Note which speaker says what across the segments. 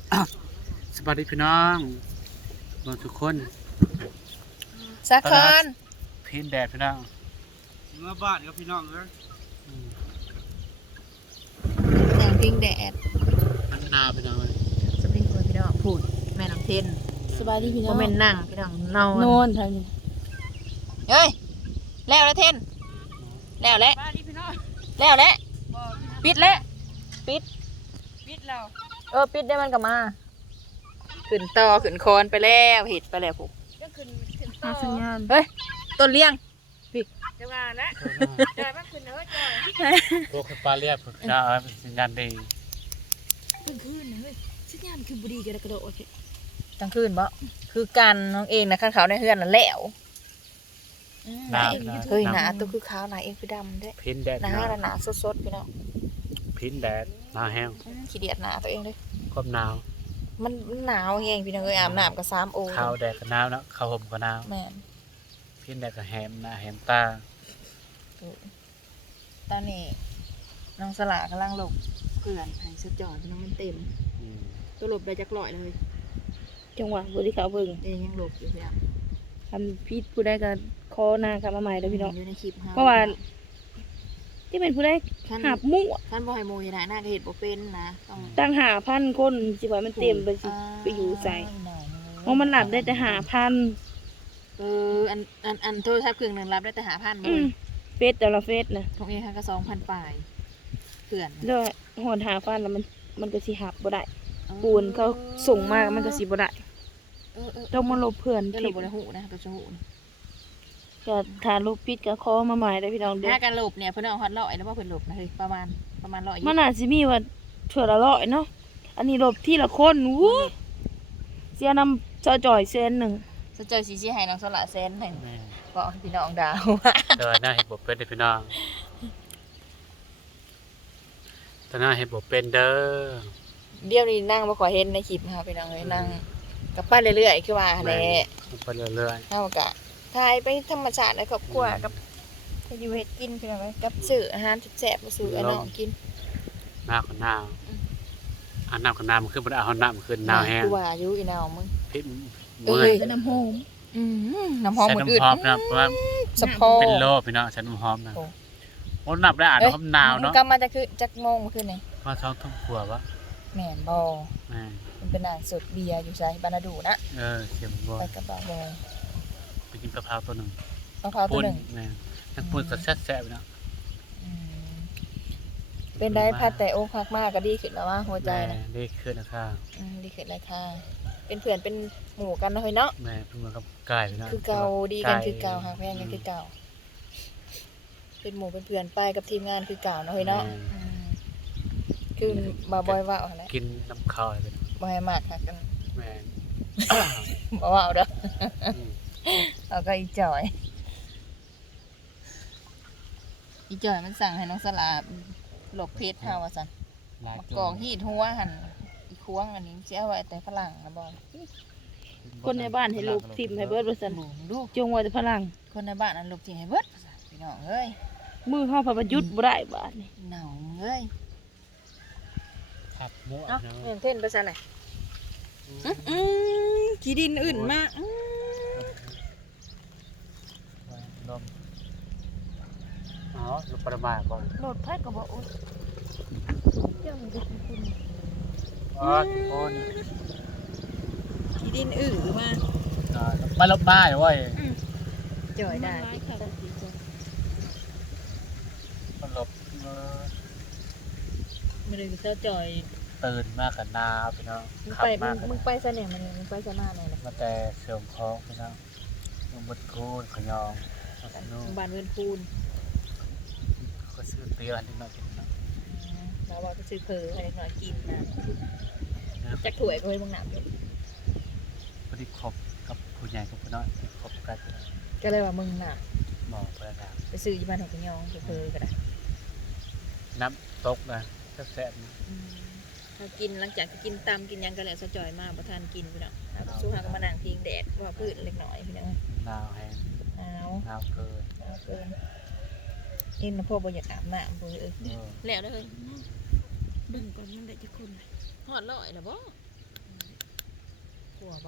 Speaker 1: สวัสดีพี่น้องทุกคน
Speaker 2: สักคน
Speaker 1: พินแดดพี่น้อง
Speaker 3: เมื่อบ้านกับพี่น้องเลย
Speaker 2: อย่างพิงแดด
Speaker 1: มันหนาวพี่น้อง
Speaker 2: สปริงเกอร์พี่น้องพูดแม่น้ำเทน
Speaker 4: สบายดีพี่น้อง
Speaker 2: โมเมนนั่งพี่น้องนอน
Speaker 4: นอนทางนี้
Speaker 2: เฮ้ยแล้วเทนแล้ว
Speaker 4: สบายดีพี่น้อง
Speaker 2: ปิดแล้วปิด
Speaker 4: ปิดแล้ว
Speaker 2: ปิดได้มันก็มาขึ้นต่อขึ้นคอนไปแล้วเห็ดไปแล้วผม
Speaker 4: ก็ขึ้นต่อ
Speaker 2: สัญญาณเฮ้ยต้นเลี้ยง
Speaker 4: จะมาแล้วแต่มันขึ้นเฮ้ยจอย
Speaker 1: ตัวคุณปลาเรียบจะสัญญาณดี
Speaker 4: เพิ่งขึ้นเฮ้ยสัญญาณคือบุรีกระโดดโอเค
Speaker 2: กลางคืนบ่คือกันน้องเองนะข้างเขาในเฮือนน่ะแล้วเฮ้ยหนาตัวคือขาวหนาเองคือดำด้วย
Speaker 1: พินแดด
Speaker 2: หนาหนาสดๆพี่น้อง
Speaker 1: พินแดดหนาวแห้ง
Speaker 2: ขี้เดียดหนาตัวเองเลย
Speaker 1: ความหนาว
Speaker 2: มันหนาวแห้งพี่น้องเอ้ยอาบน้ำก็3 โอ
Speaker 1: ข้าวแดดก็หนาวนะข้าวห่มก็หนาว
Speaker 2: แม่น
Speaker 1: พินแดดก็แหมหน้าแหมตา
Speaker 2: ตอนนี้น้องสลากำลังหลบเพื่อนให้สุดจอดพี่น้องมันเต็มตัวหลบได้จักร้อยเลย
Speaker 4: จังหวะบริเขาเบิ่ง
Speaker 2: เดี๋ยวยังหลบอยู่พี่น้อง
Speaker 4: ทำพิษผู้ใดก็คอหน้ากลับมาใหม่เด้อพี่น้อง
Speaker 2: อยู่ในคลิป
Speaker 4: เพราะว่าที่เป็นผู้ใดหาบมั่ว
Speaker 2: ท่านบ่ให้โมยนะหน้าก็เห็นบ่เป็นนะต้อง
Speaker 4: ตั้ง5,000 คนสิว่ามันเต็มไปสิไปอยู่ใส่เพราะมันหลับได้แต่5,000
Speaker 2: อันโทรศัพท์เครื่องนึงรับได้แต่5,000บ่
Speaker 4: เฟซแต่ละเฟซนะ
Speaker 2: ของเองก็ 2,000 ปลายเพื่อน
Speaker 4: แล้วหอด5,000แล้วมันก็สิหับบ่ได้ปูนเขาส่งมามันก็สิบ่ได้ต้องมาลบเพื่อน
Speaker 2: จะหล
Speaker 4: ที่
Speaker 2: บบ่ได้หูนะตัวจะหู
Speaker 4: ก็ถ้าลบพิษก็ขอมาใหม่เด้อพี่น้องเด้อ
Speaker 2: ถ้าการหลบเนี่ยเพิ่นเอาฮอด100แล้วบ่เพิ่นหลบนะเฮ้ยประมาณ100
Speaker 4: มันอาจสิมีว่าเถื่อละร้อยเนาะอันนี้ลบที่ละคนวู้เสียนำจ่อยๆ100,000
Speaker 2: สนใจสิให้น้องสละแสนหนึ่ง
Speaker 1: แม่
Speaker 2: บอกให้พี่น้องดาว
Speaker 1: เดินหน้าเห็ดบเป็นพี่น้องตอนหน้าเห็ดบเป็นเด้อ
Speaker 2: เดี๋ยวนี้นั่งบ่ค่อยเห็นในคลิปนะคะพี่น้องเอ้ยนั่งกับป้าเรื่อยๆคือว่าแหละ
Speaker 1: ไปเรื่อย
Speaker 2: เฮาก็ถ่ายไปธรรมชาติในครอบครัวกับอยู่เฮ็ดกินพี่น้องเอ้ยกับซื้ออาหารแซ่บๆมาซื้อไอ้น้องกิน
Speaker 1: ๆหน้ากับหน้าอันน้ำกับน้ำมันขึ้นบนเอาน้ำมันขึ้นหนาวแห้ง
Speaker 2: กูว่าอยู่อีน้องมึง
Speaker 1: พิษ
Speaker 2: เอ้
Speaker 1: เมื่อย
Speaker 2: ย
Speaker 4: จะน้ำหอม
Speaker 2: น้ำหอม
Speaker 1: ใช้
Speaker 2: หมด
Speaker 1: น้ำ
Speaker 2: อื่น
Speaker 1: หอมนะเพราะว่า
Speaker 2: สะโพก
Speaker 1: เป็นโลพี่น้องใช้น้ำหอมนะโอ้นับได้อ่านน้ำหนาวเนาะ
Speaker 2: ก็มาจากคือจากโมงเมื่อคืนนี่
Speaker 1: มาท้องทุ่งขัววะ
Speaker 2: แม่นบ่
Speaker 1: แม่
Speaker 2: มันเป็นร้านสดเบียร์อยู่ไสบานาดูนะ
Speaker 1: เข็มบ่
Speaker 2: ไปกับบ่าวบอย
Speaker 1: ไปกินกะเพราตัวหนึ่ง
Speaker 2: มะพร้าวตัวหนึ่ง
Speaker 1: แม่ทั้งปุ่นกับแซ่บๆนะ
Speaker 2: เป็นได้พัดแต่โอ้พักมากก็ดีขึ้นแล้วว่าหัวใจ
Speaker 1: แม่
Speaker 2: นะ
Speaker 1: ได้ขึ้นนะค่ะ
Speaker 2: ดีขึ้นเลยค่ะเป็นเพื่อนเป็นหมู่กันนะเฮ้ยเนาะ
Speaker 1: แม่เพิ่งมากับไก่นะ
Speaker 2: คือเก่าดีกันคือเก่าหักแพงกันคือเก่าเป็นหมู่เป็นเพื่อนไปกับทีมงานคือเก่านะเฮ้ยเนาะคือบาบอยว่าอะไร
Speaker 1: กินน้ำข้าวอะไรเป็น
Speaker 2: บอยมากค่ะกัน
Speaker 1: แม่
Speaker 2: บ่ว่าเอาเด้อเอาก็อีจ่อยมันสั่งให้น้องสลาหลบเพชรเฮาว่าซั่น
Speaker 1: ลาย
Speaker 2: มากองฮีดหัวหั่นอีควงอันนี้สิเอาไว้แต่ฝรั่งนะบ่
Speaker 4: คนในบ้านให้ลูกทิมให้เบิดว่าซั่น
Speaker 2: ดู
Speaker 4: จงว่าแต่พลัง
Speaker 2: คนในบ้านอันหลบที่ให้เบิดพี่น้องเอ้ย
Speaker 4: มือเฮาพาประยุทธ์บ่ได้บาดนี่
Speaker 2: หนาวเอ้ย
Speaker 1: ขับมั่ว
Speaker 2: เอ้า
Speaker 1: นะ
Speaker 2: เห็นเท่นไปซั่นน่ะขี้ดินอื่นมาก
Speaker 1: ลมอ๋อลมประมาณบ่
Speaker 4: โหลดไผก็บ่โอ๊ยเจ้าเด็กคุณ
Speaker 1: อ๋อคน
Speaker 2: ขี้ดินอื่นมา
Speaker 1: มาลบบ้าเว้ย
Speaker 2: จ่อยได้
Speaker 4: ร้ายค่ะสิจ้ะ
Speaker 1: มันลบ
Speaker 2: ไม่ได้เจ้าจ่อย
Speaker 1: ตื่นมากกับนาพี่น้อง
Speaker 2: มึง
Speaker 1: ขั
Speaker 2: ไป
Speaker 1: บมาก
Speaker 2: มึงไปซะเนี่ยมึงไปซะหน้าหน่อยนะ
Speaker 1: มาแต่เสื่อมคล้องพี่น้องลงบดคูนขยองนู่น
Speaker 2: บ้านเวินคูน
Speaker 1: ก็ซื้อเตียนนิดหน่อยกินนะ
Speaker 2: เราว่าก็ซื้อเพอให้หน่อยกินนะจักถ้วยก็ให้มึงหนักอยู่
Speaker 1: พอดีครบกับผู้ใหญ่กับผู้น้อยครบกัน
Speaker 2: ก็เลยว่ามึงหนัก
Speaker 1: หมอประดา
Speaker 2: ไปซื้อยี่บ้านของพี่ยองเพอก็ได้
Speaker 1: น้ำตกนะแซ่บๆนะ
Speaker 2: ถ้ากินหลังจากที่กินตำกินยังก็แล้วสะจ่อยมากประทานกินพี่น้องสู้หาก็มานั่งพิงแดดเพราะว่าพืชเล็กน้อยพี่น้อง
Speaker 1: หนาวแห้ง
Speaker 2: หนาว
Speaker 1: หนาวเกิน
Speaker 2: เกินเอ็นนะพ่อบ่อยากอาบน้ำบ่เอ้ยแล้วเด้อ
Speaker 4: เบิ่งก่อนมันได้จักคน
Speaker 2: ฮอดร้อยแล้วบ่กลัวบ่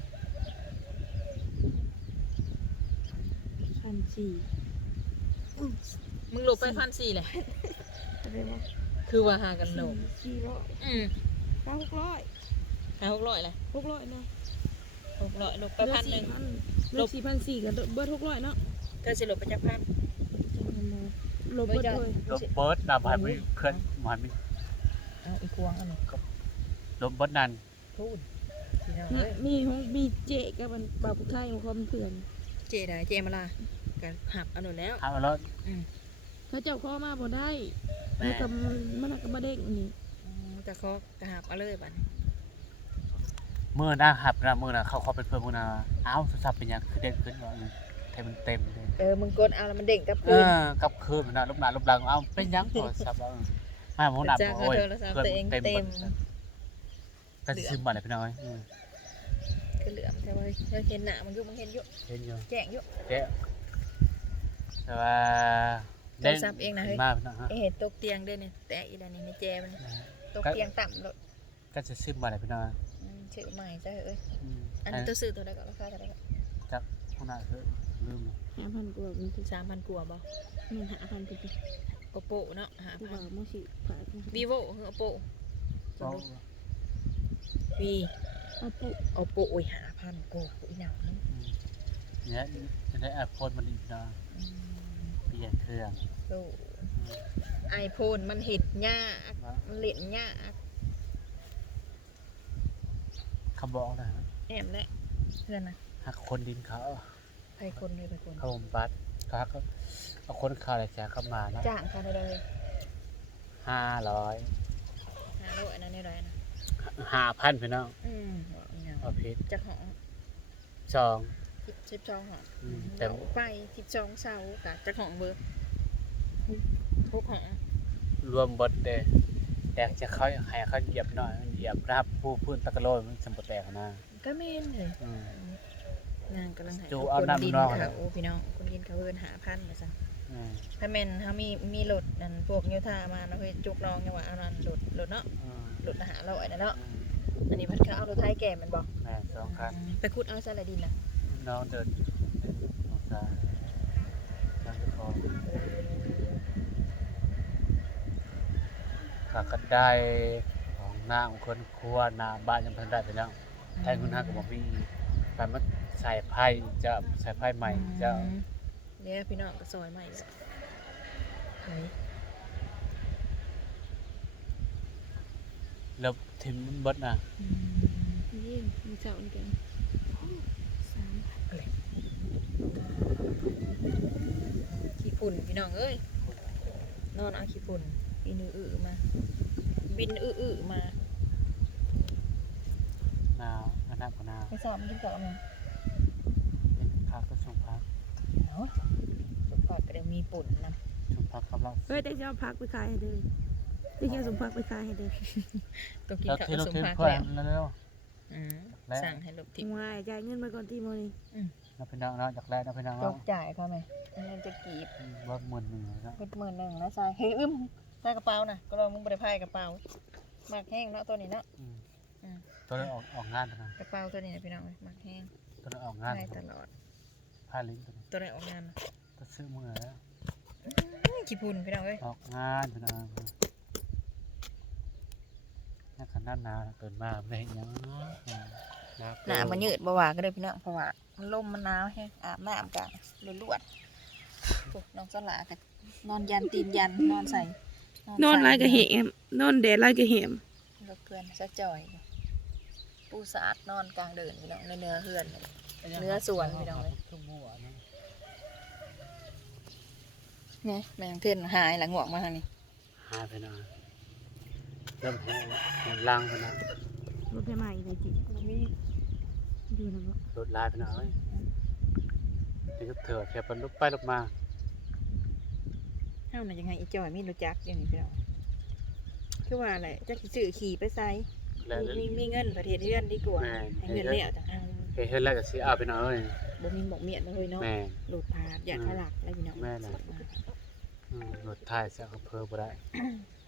Speaker 4: 1,400
Speaker 2: มึงหลบไป1,400แหละ
Speaker 4: อะไรวะ
Speaker 2: คือว่าหากันหลบ
Speaker 4: 400
Speaker 2: อืม
Speaker 4: 600
Speaker 2: หา600แหละ
Speaker 4: 600นะ
Speaker 2: 600หลบไป1,000นึง
Speaker 4: ลบ4,400ก็เบิด600เนาะ
Speaker 2: เธอสิหลบไปจักพัน
Speaker 4: ลบเบิดเลย
Speaker 1: ลบเบิร์ดนะบ่ให้มีเพื่อนบ่ให้มี
Speaker 2: เอาอีควงอันนี้
Speaker 1: ลบเบิร์ดนั่น
Speaker 2: พูดพี่น้อง
Speaker 4: น่ะ
Speaker 2: เอ้ย
Speaker 4: มีเจกับมันบ่าวผู้ไทยของความเพื่อน
Speaker 2: เจได้เจมาล่ะกันหักเอาหนูแล้ว
Speaker 1: เอาแล้ว
Speaker 4: เขาเจ้าข้อมาบ่ได้
Speaker 2: แม่
Speaker 4: แล้วก็มันก็บ่เด้งนี่
Speaker 2: แต่เขากระหับเอาเลยบัดนี้
Speaker 1: มื้อหน้าหับนะมื้อน่ะเขาเป็นเพื่อนมื้อน่ะอ้าวโทรศัพท์เป็นหยังคือเด้งขึ้นว่าให้มันเต็มเลย
Speaker 2: มึงกดเอาแล้วมันเด้งกลับ
Speaker 1: เอ
Speaker 2: คืน
Speaker 1: อกลับคืนมันน่ะลบหน้าลบหลังเอาเป็นหยังโทรศัพท์มาหมูหนับ
Speaker 2: จาก
Speaker 1: โอ้ย
Speaker 2: โทรศัพท์ตัวเองเต็ม
Speaker 1: ก็สิซื้อมาได้พี่น้อย
Speaker 2: คือเหลือมแต่ว่าเฮ้ยเห็นหน้ามันอยู่มึงเห็นอยู่
Speaker 1: เห็นอยู่
Speaker 2: แจ้งอยู่
Speaker 1: แกะแต่ว่า
Speaker 2: โทรศัพท์เองนะเฮ้ย
Speaker 1: มาพี่น้องฮะ
Speaker 2: เห็นตกเตียงด้วยนี่แตะอีแล้วนี่ในแจมันตกเตียงต่ำเลย
Speaker 1: ก็จะซื้อมาได้พี่น้อย
Speaker 2: ชื่อใหม่จ้ะเอ้ยอันนี้ตัวซื้อตัวใดก็ราคาเท่าไหร่ก็
Speaker 1: จักหัวหน้าคือลืม
Speaker 4: 5,000กว่ามันคือ
Speaker 2: 3,000กว่าบ่
Speaker 4: มัน5,000คือ
Speaker 2: Oppo เนาะ
Speaker 4: กูว่า
Speaker 2: 5,000
Speaker 4: บ่สิฝาก
Speaker 2: Vivo หรือ Oppo
Speaker 1: เอา
Speaker 2: วี
Speaker 4: เอาปุ๊
Speaker 2: Oppo โอ้ย5,000กูอีหยัง
Speaker 1: เนี่ยจะได้ไอโฟนมันอีกนะเปลี่ยนเครื่อง
Speaker 2: โอ้ไอโฟนมันเห็ดยากมันเล่นยาก
Speaker 1: คำบอกนะ
Speaker 2: แอมและเพื่อนนะ
Speaker 1: หักคนดินเขา
Speaker 2: ไปคนเลยไปคน
Speaker 1: เขาผมบัตรเขาก็เอาคนข่าวอะไรแจกเข้ามานะ
Speaker 2: จ้างเขาเท่าไหร่เลย
Speaker 1: 500
Speaker 2: 500อันนั้นได้ไรนะ
Speaker 1: 5,000พี่น้อง
Speaker 2: อีหยัง
Speaker 1: เอาผิด
Speaker 2: จากหอ
Speaker 1: 2
Speaker 2: 12หอ
Speaker 1: แต่
Speaker 2: ไป12เสาร์กะจากหองเบอร์6หอ
Speaker 1: รวมเบดเด้แตกจะเขาให้เขาเหยียบหน่อยเหยียบรับผู้พื้นตะกะโลนมันสมบูรณ์แตกนะ
Speaker 2: ก็แม่นเลย
Speaker 1: อืม
Speaker 2: นางกำลังหา
Speaker 1: จู
Speaker 2: ค
Speaker 1: เอา
Speaker 2: น
Speaker 1: น้ำ
Speaker 2: ดิน
Speaker 1: นอก
Speaker 2: เขาพี่น้องคนดินเขาเอิ้น5,000ว่าซั่น
Speaker 1: อืม
Speaker 2: ถ้าแม่นเขามีรถนั่นพวกโยธามาเนาะเฮ้ยจุกน้องจังว่าเอานั่นรถเนาะ
Speaker 1: อืม
Speaker 2: รถทหารเราไอ้นั่นเนาะ
Speaker 1: อืม
Speaker 2: อันนี้พัดเขาเอารถไทยแก่มันบอก
Speaker 1: แม่2คัน
Speaker 2: ไปขุดเอาซาลาดินนะ
Speaker 1: น้องเดินน้องซ้ายน้องจะคอขาก็ได้ของหน้าของคนครัวหน้าบ้านยังพันได้ไปแล้วแทนคุณห้ากับบ่มีแต่มันใส่ไพ่จะใส่ไพ่ใหม่จะ
Speaker 2: เนี่ยพี่น้องก็ซอยใหม่เลยไหน
Speaker 1: แล้วทิมมันเบิดนะ
Speaker 4: นี่มีเจ้าอันกัน3
Speaker 2: อะไรขี้ฝุ่นพี่น้องเอ้ยนอนเอาขี้ฝุ่นบินอื้อๆมาบินอื้อๆมา
Speaker 1: หน้าอันนั้นก็หน้า
Speaker 2: ไปสอบมันกินกับอะไร
Speaker 1: เป็นพักก็ส่งพัก
Speaker 2: เนาะสมผัสก็ได้มีปุ่นนะ
Speaker 1: ส่งพักกำลัง
Speaker 4: เฮ้ยได้จะเอาผักไปขายให้เด้อได้จะสมผักไปขายให้เด้อ
Speaker 2: ต้องกิน
Speaker 1: แล้ว
Speaker 2: ข้าว
Speaker 1: ที่
Speaker 2: กับ
Speaker 1: เรา
Speaker 2: สม
Speaker 1: ทิ้ง
Speaker 2: ผัส
Speaker 1: เพื่อ
Speaker 2: แล้ว
Speaker 1: นแล้ว
Speaker 2: สั่งให้ลบทิ้ง
Speaker 4: วายจ่ายเงินมาก่อนที่โมนี่
Speaker 1: เราเป็นน้องจากแรกเราเป็นน้อง
Speaker 2: จกจ่ายเขาไหมเงินจะกีบ
Speaker 1: ว่า10,000นะ
Speaker 2: เป็น11,000นะทรายเฮ้ยใส่กระเป๋านะก็ลองมึงบ่ได้พายกระเป๋ามากแห้งเนาะตัวนี้เนาะ
Speaker 1: ตัวนั้นออกงานนะ
Speaker 2: กระเป๋าตัวนี้นะพี่น้องเอ้ยมากแห้ง
Speaker 1: ตัวนั้นออกงาน
Speaker 2: พายตลอด
Speaker 1: ผ้าลิ้นตัวนี้
Speaker 2: ตัวไหนออกงานนะ
Speaker 1: ก็ซื้อมือแล้ว
Speaker 2: ขี้พุ่นพี่น้องเอ้ย
Speaker 1: ออกงานพี่น้องนักขันหน้าตื่นมาไม่เห็นยัง
Speaker 2: หนามันยืดบ่ว่าก็ได้พี่น้องเพราะว่ามันลมมันหนาวแฮงอาบน้ำกันลวดๆโอ้น้องสลากันนอนยันตีนยันนอนใส่
Speaker 4: นอนลายกระเหมนอนแดดลายกระเหม
Speaker 2: รบเกลือนซะจ่อยปูสาดนอนกลางเดินพี่น้องในเนื้อเฮือนเลย เนื้อสวนพี่น้องเลย
Speaker 1: ทุ่มหัวนะ
Speaker 2: ไงแมงเทนหายหลังหวกมาทางนี้
Speaker 1: หายไปหน่อยเริ่มแห้งล่างไปหน่อย
Speaker 4: รถไปใหม่เลยจิ
Speaker 2: มี
Speaker 4: ดีนะบ่
Speaker 1: รถลายไปหน่อยนี่ก็เถื่อแค่เป็นลุกไปลุกมา
Speaker 2: เฮ้าน่ะยังไงอีจอยมีรู้จักอย่างนี้พี่น้องคือว่าอะไรจักสิซื้อขี่ไปไซ
Speaker 1: แล้ว
Speaker 2: มีเงินประเทศเฮือนดีกว่า
Speaker 1: แม่น
Speaker 2: ให้เงินแล้วจังเอา
Speaker 1: เฮ้ยแล้วก็สิเอาไปหน่อย
Speaker 2: บ่มีหมกเมียนเลยเนาะ
Speaker 1: แม่
Speaker 2: หลุดพาดอยากเขาหลักแล้วพี่น้อง
Speaker 1: แม่น่ะ รถท้ายจะเอาเพิ่มบ่ได้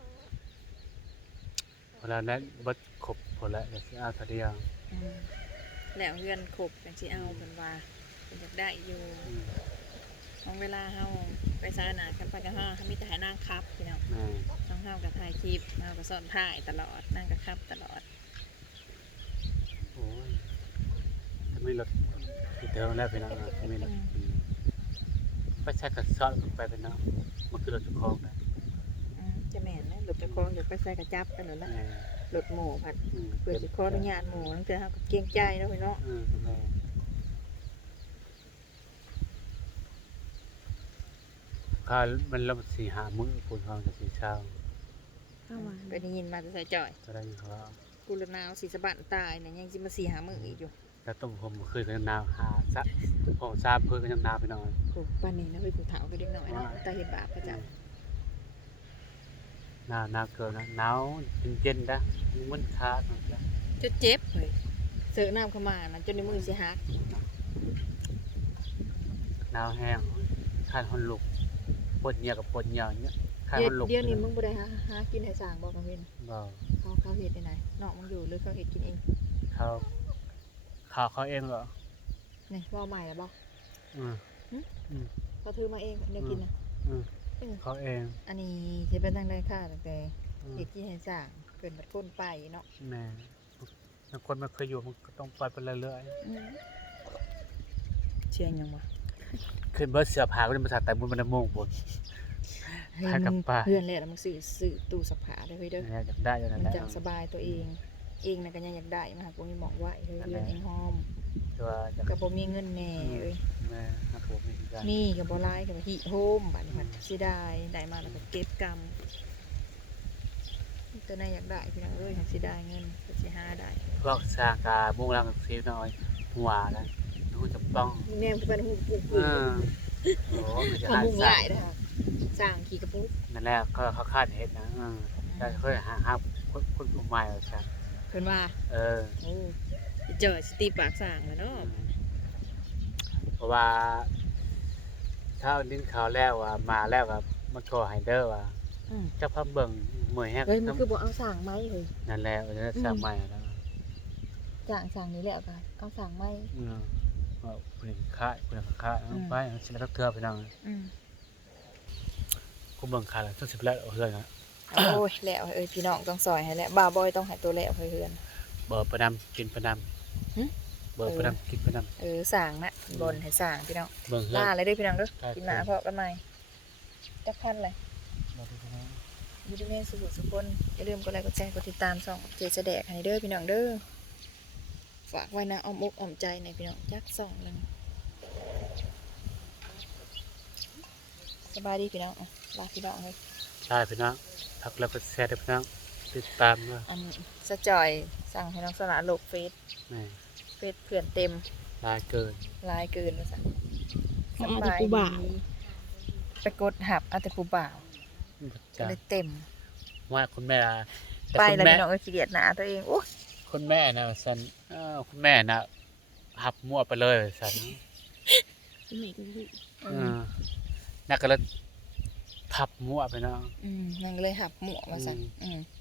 Speaker 1: พอแล้วนั้นเบิดครบพอแล้วเดี๋ยวสิเอาเท่าเดียว
Speaker 2: อืมแล้วเฮือนครบจังสิเอาเพิ่นว่าเพิ่นอยากได้อยู่
Speaker 1: อืม
Speaker 2: ของเวลาเฮาไปศาสนากันไปกับเฮามีแต่ให้นางครับพี่น้อง
Speaker 1: แม่
Speaker 2: ต้องเฮาก็ถ่ายคลิปเฮาก็สอนถ่ายตลอดนางก็ครับตลอด
Speaker 1: โอ้ยถ้าไม่รถที่เดิมแล้วพี่น้องถ้าไม่รถไปใช้กับซอสไปพี่น้องมันคือรถจุกของนะ
Speaker 2: จะแม่นนะรถเจ้าของเดี๋ยวไปใส่กระจับกันแล้วนะ
Speaker 1: แม่
Speaker 2: รถหมู่ผัด
Speaker 1: อืม
Speaker 2: เพื่อสิขออนุญาตหมู่ตั้งแต่เฮาก็เกรงใจเนาะพี่น้อง
Speaker 1: แม่ข้ามันลำ4-5 มื้อพูนเขาจะสีเช้า
Speaker 4: เข้ามา
Speaker 2: ไปได้ยินมาแต่ใส่จ่อย
Speaker 1: จะได้เขาว่า
Speaker 2: กูละนาวสิสะบันตายเนี่ยยังสิมา4-5มื้ออีกอยู่
Speaker 1: แล้วต้มผมเคยกันนาวหาซะผมทราบเพื่อนกันยังนาวไปหน่อย
Speaker 2: โอ้ปานนี้นะเฮ้ยผู้เฒ่าก็เด็กน้อยเนาะตาเฮ็ดบาปประจำ
Speaker 1: หนาวเกินนะหนาวเย็นๆนะมันขาดนะ
Speaker 2: จนเจ็บเฮ้ยเสิร์ฟน้ำเข้ามานะจนในมือสิหัก
Speaker 1: หนาวแห้งขาดหอนลุกปวดเหนียวกับปวดเหนียวเนี่ยขาดหอนลุก
Speaker 2: เดี๋ยวนี้มึงบ่ได้หากินให้สร้างบ่กังเว้น
Speaker 1: บ่
Speaker 2: เขาเฮ็ดได้ไหนน้องมึงอยู่หรือเขาเฮ็ดกินเอง
Speaker 1: เขาเองเหรอ
Speaker 2: นี่ว่าใหม่แล้วบ่
Speaker 1: อืม
Speaker 2: เขาถือมาเองเดี๋ยวกินน่ะ
Speaker 1: อืมเขาเอง
Speaker 2: อันนี้สิเป็นทางใดค่ะตั้งแต่
Speaker 1: อืม
Speaker 2: เฮ็ดกินให้สร้างเกินบัดคนไปเนาะ
Speaker 1: แม่บางคนไม่เคยอยู่มันก็ต้องปล่อยไปเรื่อย
Speaker 2: เชียงยังบ่
Speaker 1: ๆขึ้นเบิร์ดเสือผาก็เป็นภาษาไต้บุญมันโมงบน พากับป้า
Speaker 2: เพื่อนแหละแล้วมึงซื้อตู้ซักผ้าได้เฮ้ยเด้อ
Speaker 1: เนี่ยอยากได้อย่างนั้น
Speaker 2: มัน
Speaker 1: แหละ
Speaker 2: จังสบายตัวเองน่ะก็ยังอยากได้มาหาบ่มีหมองไว้เฮ้ยเรื่องเองหอม
Speaker 1: แต่ว่าอยาก
Speaker 2: ก็บ่มีเงินแน่เอ้ย
Speaker 1: แม่ครับผมมีการ
Speaker 2: มีก็บ่หลายก็บ่หิโฮมบัดนี้ผัดสิได้มาแล้วก็เก็บกรรมตัวไหนอยากได้พี่น้องเอ้ยสิได้เงินก็สิหาได้
Speaker 1: พวกสร้างกาบุ้งรังซีน้อยหัวนะดูจะป้อง
Speaker 2: แม่นเป็นหูปุ้ง
Speaker 1: เออโอ้มันจะ
Speaker 2: ทำ
Speaker 1: หา
Speaker 2: บุญ
Speaker 1: ส
Speaker 2: ห
Speaker 1: ร้า
Speaker 2: ลายนะคะสร้างขี่กระปุก
Speaker 1: นั่นแหละเขาคาดเห็นนะแต่เคยหาคนกลุ่มใหม่เอาฉัน
Speaker 2: เพิ่นว่า
Speaker 1: เออ
Speaker 2: โอ้เจอสตีปากสร้างแล้วเนาะ
Speaker 1: เพราะว่าเช้านิ้นเขาแล้วว่ามาแล้วกับมันก็ไฮเดอร์ว่าเจ้าพับเบิ่งเหมยแฮก
Speaker 2: เฮ้ยมันคือบ่เอาสร้างไม้เฮ้ย
Speaker 1: นั่นแหละมันจะสร้างใหม่แล้ว
Speaker 2: สร้างนี้แหละก็เอาสร้างไม้
Speaker 1: ว่าเปลี่ยนค่ายไปสิแล้วก็เทื่อไปนั่ง กูเบิ่งขาแล้ว10แล้วเฮือนนะ
Speaker 2: โอ้ยแล้วเอ้ยพี่น้องต้องซอยให้แล้วบ่าวบอยต้องให้ตัวแล้วเฮือน
Speaker 1: เบอร์ประดำกินประดำเบอร์ประดำกินประดำ
Speaker 2: สร้างนะบนให้สร้างพี่น้อง
Speaker 1: เบิ่งเฮือน
Speaker 2: ลาเลยเด้อพี่น้องเด้อ
Speaker 1: ได้
Speaker 2: กินหมาเพาะกันใหม่จักพันเลยอยู่ดีแม่นสุขคนอย่าลืมกดไลค์กดแชร์กดติดตามช่องเจแสดกให้เด้อพี่น้องเด้อฝากไว้นะอ้อมอกอ้อมใจในพี่น้องจักส่องนึงสบายดีพี่น้องลาพี่น้องเลย
Speaker 1: ใช่พี่น้องพักแล้วก็แชร์ด้วยพี่น้องติดตามด้วย
Speaker 2: อันสะจอยสั่งให้น้องสละโลกเฟซ
Speaker 1: แม่
Speaker 2: เฟซเพื่อนเต็ม
Speaker 1: ลายเกิน
Speaker 2: ลายเกินมาสั่ง
Speaker 4: เอาแต่ผู้บ่าว
Speaker 2: ไปกดหับเอาแต่ผู้บ่าวก็
Speaker 1: จ้ะ
Speaker 2: เลยเต็ม
Speaker 1: ว่าคุณแม่แต่
Speaker 2: ไป
Speaker 1: คุณ
Speaker 2: แล้ว
Speaker 1: แม่
Speaker 2: พี่น้องก็ขี้เกียจหนาตัวเองโอ้
Speaker 1: คุณแม่นะสันคุณแม่นะหับมั่วไปเลยสัน
Speaker 4: ที่ไหนก็รู้
Speaker 1: นักก็เลยทับมั่วไปเนาะ
Speaker 2: นั่นก็เลยหับหมวกมาสั่ง